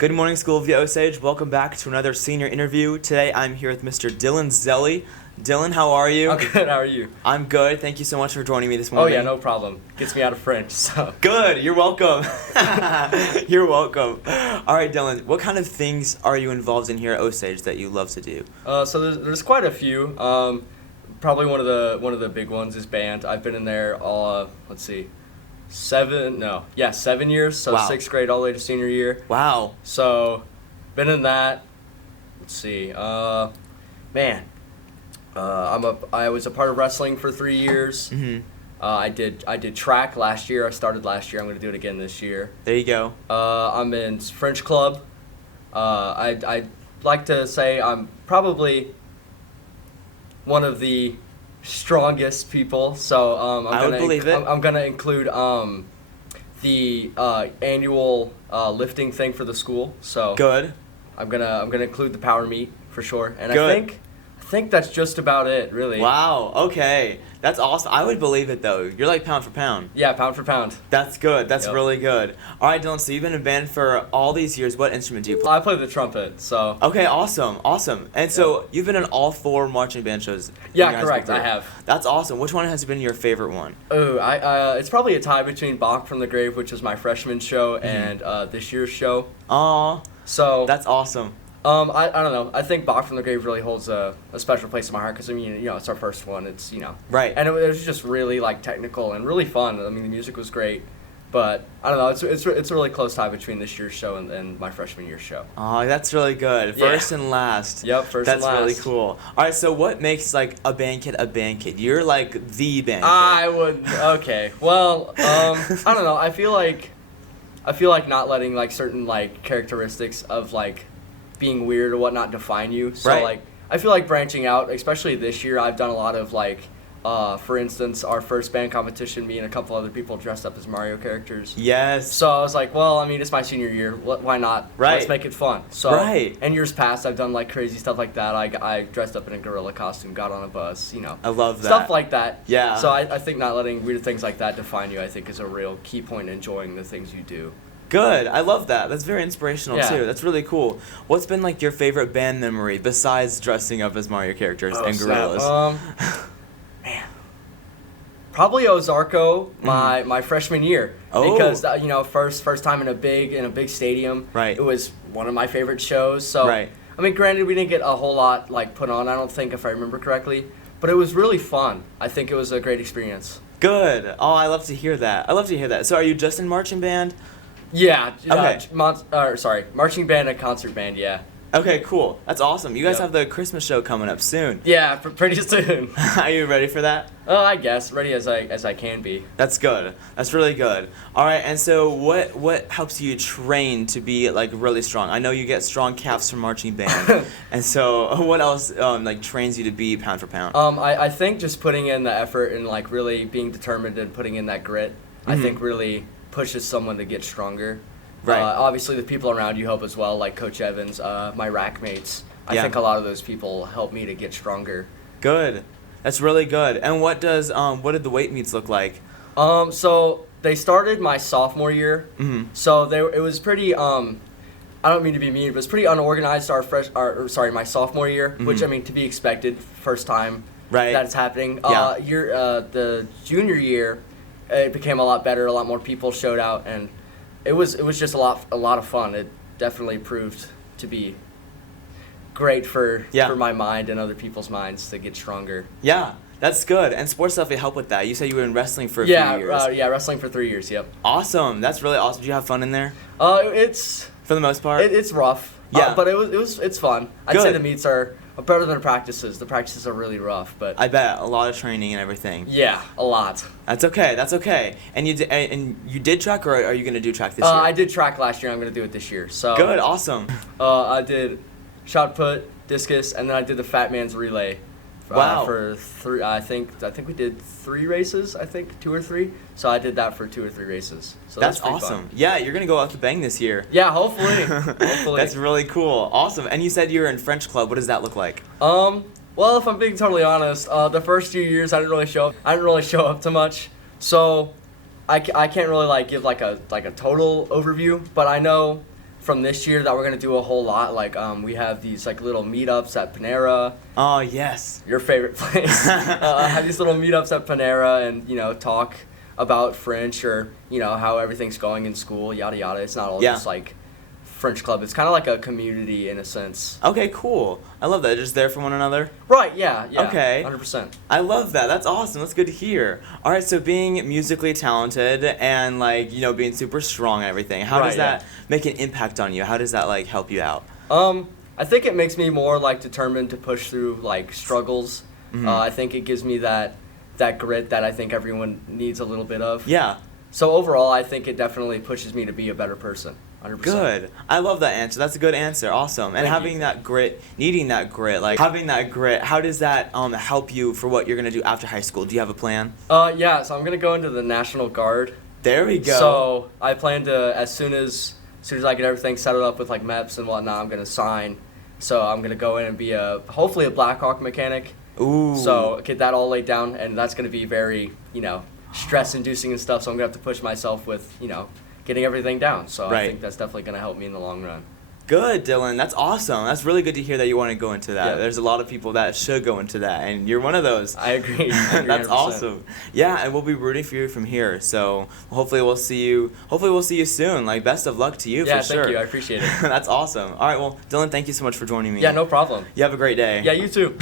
Good morning, School of the Osage. Welcome back to another senior interview. Today I'm here with Mr. Dylan Zelle. Dylan, how are you? I'm good. How are you? I'm good. Thank you so much for joining me this morning. Oh yeah, no problem. Gets me out of French. So Good. You're welcome. You're welcome. All right, Dylan. What kind of things are you involved in here at Osage that you love to do? so there's quite a few. Probably one of the big ones is band. I've been in there let's see, 7 years. So Wow. 6th grade all the way to senior year. Wow. So been in that. Let's see. Man. I was a part of wrestling for 3 years. Mm-hmm. I did track last year. I started last year. I'm going to do it again this year. There you go. I'm in French club. I'd like to say I'm probably one of the strongest people. So I would believe it. I'm gonna include the annual lifting thing for the school. So Good. I'm gonna include the power meet for sure. And Good. I think that's just about it, really. Wow. Okay. That's awesome. I would believe it, though. You're like pound for pound. Yeah, pound for pound. That's good. That's Yep. really good. All right, Dylan, so you've been in band for all these years. What instrument do you play? I play the trumpet, so. Okay, awesome. And so you've been in all 4 marching band shows. in your Yeah, high correct. school I career. have. That's awesome. Which one has been your favorite one? Oh, it's probably a tie between Bach from the Grave, which was my freshman show, and this year's show. Aw, So that's awesome. I don't know. I think Bach from the Grave really holds a special place in my heart because I mean, it's our first one. It's Right. and it was just really like technical and really fun. I mean, the music was great, but I don't know. It's a really close tie between this year's show and my freshman year's show. Oh, that's really good. Yeah. First and last. Yep, first That's and last. really cool. All right, so what makes like a band kid a band kid? You're like the band kid. I would. Okay. Well, I don't know. I feel like not letting like certain like characteristics of like being weird or whatnot define you. So Right. like I feel like branching out, especially this year. I've done a lot of like, for instance, our first band competition, me and a couple other people dressed up as Mario characters. Yes. So I was like, well, I mean, it's my senior year. Why not? Right. Let's make it fun. So, Right. And years past, I've done like crazy stuff like that. I dressed up in a gorilla costume, got on a bus, I love that. stuff like that. Yeah. So I think not letting weird things like that define you, I think, is a real key point in enjoying the things you do. Good. I love that. That's very inspirational Yeah. too. That's really cool. What's been like your favorite band memory besides dressing up as Mario characters and gorillas? Man. Probably Ozarko, my freshman year, Oh. because first time in a big stadium. Right. It was one of my favorite shows. So Right. I mean, granted, we didn't get a whole lot like put on. I don't think, if I remember correctly, but it was really fun. I think it was a great experience. Good. Oh, I love to hear that. So are you just in marching band? Yeah. Okay. Marching band and concert band. Yeah. Okay, cool. That's awesome. You guys Yep. have the Christmas show coming up soon. Yeah. Pretty soon. Are you ready for that? I guess ready as I can be. That's good. That's really good. All right, and so what helps you train to be like really strong? I know you get strong calves from marching band, and so what else like trains you to be pound for pound? I think just putting in the effort and like really being determined and putting in that grit, I think really pushes someone to get stronger. Right. Obviously, the people around you help as well, like Coach Evans, my rack mates. I Yeah. think a lot of those people help me to get stronger. Good. That's really good. And what did the weight meets look like? So they started my sophomore year. Mhm. So it was pretty. I don't mean to be mean, but it's pretty unorganized. My sophomore year, which I mean to be expected, first time Right. that it's happening. Yeah. The junior year, it became a lot better. A lot more people showed out, and it was just a lot of fun. It definitely proved to be great for my mind and other people's minds to get stronger. Yeah, that's good. And sports stuff, it helped with that. You said you were in wrestling for a few years. Wrestling for 3 years. Yep. Awesome. That's really awesome. Did you have fun in there It's for the most part? it's rough. Yeah. But it's fun. I'd say Good. the meets are better than the practices. The practices are really rough, but I bet a lot of training and everything. yeah, a lot. That's okay. And you did track, or are you gonna do track this year? I did track last year. I'm gonna do it this year. So Good. Awesome. I did shot put, discus, and then I did the fat man's relay. Wow. For 3, I think we did 3 races. I think 2 or 3. So I did that for 2 or 3 races. So That's pretty awesome. fun. Yeah, you're gonna go out to bang this year. Yeah, hopefully. Hopefully. That's really cool. Awesome. And you said you were in French club. What does that look like? Well, if I'm being totally honest, the first few years I didn't really show up too much. So I can't really like give like a total overview, but I know from this year that we're gonna do a whole lot. Like we have these like little meetups at Panera. Oh, yes. Your favorite place. Have these little meetups at Panera and, talk about French or, how everything's going in school, yada yada. It's not all Yeah. just like French club. It's kind of like a community in a sense. Okay, cool. I love that. Just there for one another. Right, yeah. Okay. 100%. I love that. That's awesome. That's good to hear. All right, so being musically talented and being super strong and everything, how does Right, that make an impact on you? How does that help you out? I think it makes me more determined to push through struggles. Mhm. I think it gives me that grit that I think everyone needs a little bit of. Yeah. So overall, I think it definitely pushes me to be a better person. 100%. Good. I love that answer. That's a good answer. Awesome. And Thank having you. that grit, needing that grit, having that grit, how does that help you for what you're going to do after high school? Do you have a plan? Yeah, so I'm going to go into the National Guard. There we go. So I plan to, as soon as I get everything settled up with MEPS and whatnot, I'm going to sign. So I'm going to go in and be hopefully a Blackhawk mechanic. Ooh. So get that all laid down, and that's going to be very, stress-inducing and stuff. So I'm going to have to push myself with, getting everything down. So Right. I think that's definitely going to help me in the long run. Good, Dylan. That's awesome. That's really good to hear that you want to go into that. Yeah. There's a lot of people that should go into that, and you're one of those. I agree. That's 100%. awesome. Yeah, and we'll be rooting for you from here. So hopefully we'll see you. Hopefully we'll see you soon. Best of luck to you Yeah, for sure. thank you. I appreciate it. That's awesome. All right, well, Dylan, thank you so much for joining me. Yeah, no problem. You have a great day. Yeah, you too.